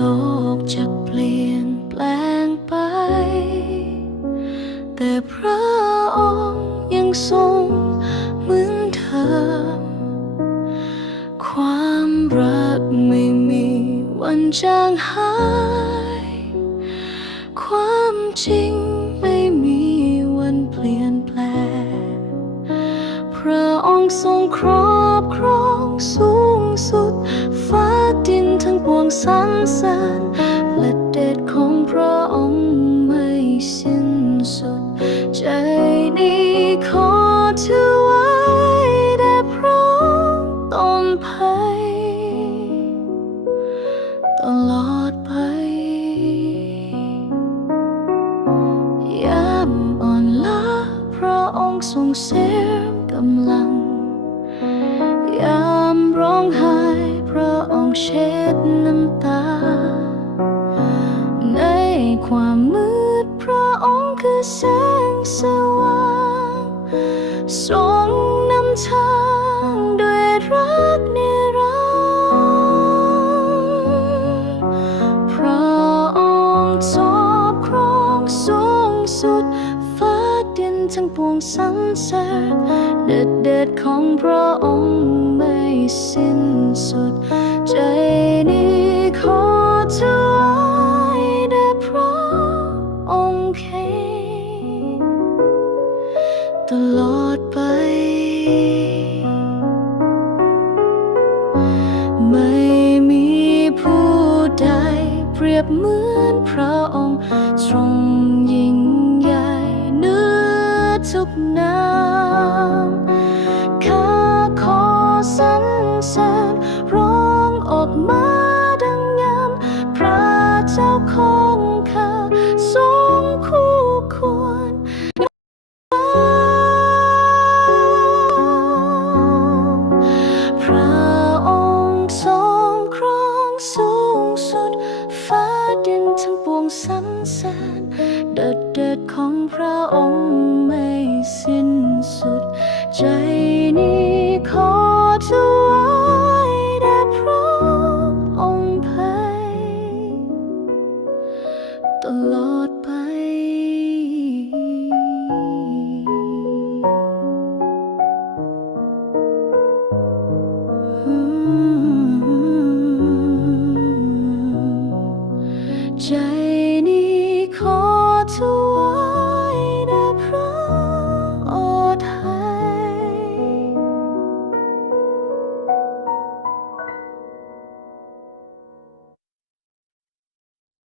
โลกจะเปลี่ยนแปลงไป แต่พระองค์ยังทรงเหมือนเธอ ความรักไม่มีวันจางหาย ความจริง ระองค์ทรงครอบครองสูงสุด ฟ้าดินทั้งปวงสรรเสริญและเดชของพระองค์ไม่สิ้นสุด ใจนี้ขอถือไว้แด่พระองค์ตนภัยตลอดไปยามอ่อนล้าพระองค์ทรงเสริมำลัง ยามร้องไห้พระองค์เช็ดน้ำตา ในความมืดพระองค์คือแสงสว่างทรงนำทางด้วยรักนิรันดร์พระองค์ทรงครองสูงสุดฟ้าดินทั้งปวงสรรเสริญ เด็ดเด็ดของพระองค์ไม่สิ้นสุด ใจนี้ขอถวายแด่พระองค์เองตลอดไป ไม่มีผู้ใดเปรียบเหมือนพระองค์ทรง สรรเสริญเด็ดเด็ดของพระองค์